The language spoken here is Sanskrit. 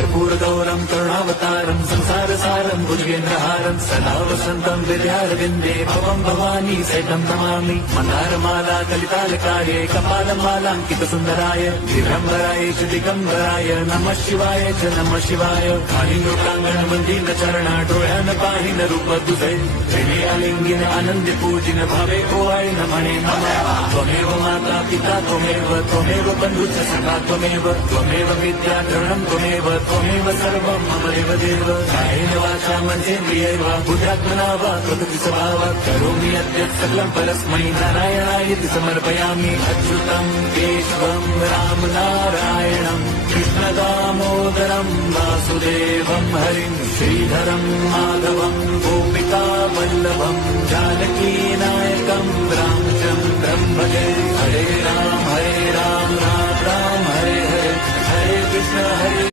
कर्पूरगौरं करुणावतारं संसारसारं भुजगेन्द्रहारं सदा वसन्तं हृदयारविन्दे भवं भवानी सहितं नमामि। मन्दारमाला कलितालकाय कपालमालाङ्कितसुन्दराय दिगम्बराय च दिगम्बराय नमः शिवाय च नमः शिवाय। कालिन्दोकाङ्गणमन्दिरचरण डोळ्यान पाहिन रूप तुझे प्रेमे आलिंगिन आनंदी पूजिन भावे ओवाळीन म्हणे नमः। त्वमेव माता पिता त्वमेव बन्धुश्च सखा त्वमेव विद्या द्रविणं त्वमेव सर्वं मम देवदेव। कायेन वाचा मनसेन्द्रियैर्व बुद्ध्यात्मना वा कृतं स्वभावात् करोमि यद्यत् सकलं परस्मै नारायणायेति समर्पयामि। अच्युतं केशवं राम नारायणं कृष्णदामोदरं वासुदेवं हरिं श्रीधरं माधवं गोपिका वल्लभं जानकीनायकं रामचन्द्रं भजे। हरे राम राम राम हरे हरे हरे कृष्ण हरे